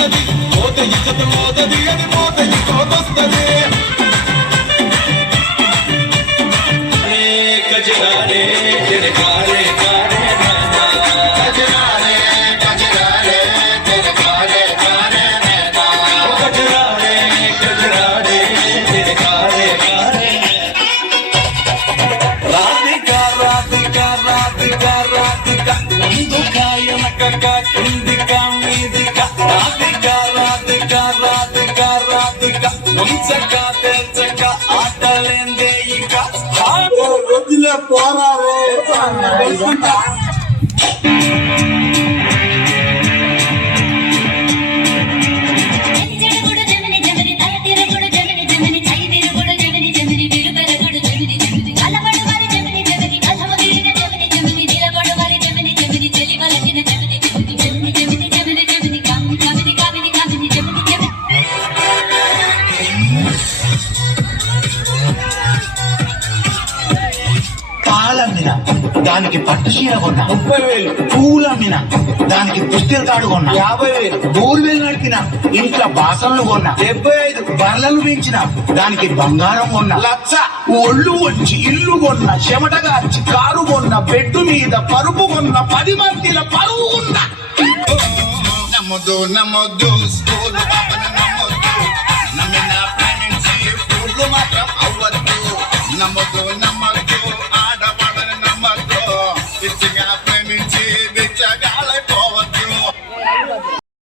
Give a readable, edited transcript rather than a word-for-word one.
వస్తది పోత ఇచ్చత మోతది అది పోత ఇంకోతొస్తది కజరారే తెరే కారే కారే దానికి పట్టు చీర కొన్నా 30,000 పూలు అమ్మిన దానికి పుస్తెల తాడు కొన్నా 50,000 బోర్వెల్ నడిపిన ఇంట్లో బాసనలు కొన్నా 75 బర్రెలు పెంచిన దానికి బంగారం కొన్నా 1,00,000 ఒళ్ళు వచ్చి ఇల్లు కొన్న చెమటగా వచ్చి కారు కొన్న బెడ్డు మీద పరుపు కొన్న 10 మందిల పరువు కొన్నా నమ్మొద్దు నమ్మొద్దు స్కూల్ నమ్మొద్దు నమ్మిన ప్రెగ్నెన్సీ పూలు మాత్రం అవ్వద్దు నమ్మొద్దు నమ్మొద్దు ఆడవాళ్ళని నమ్మొద్దు పిచ్చిగా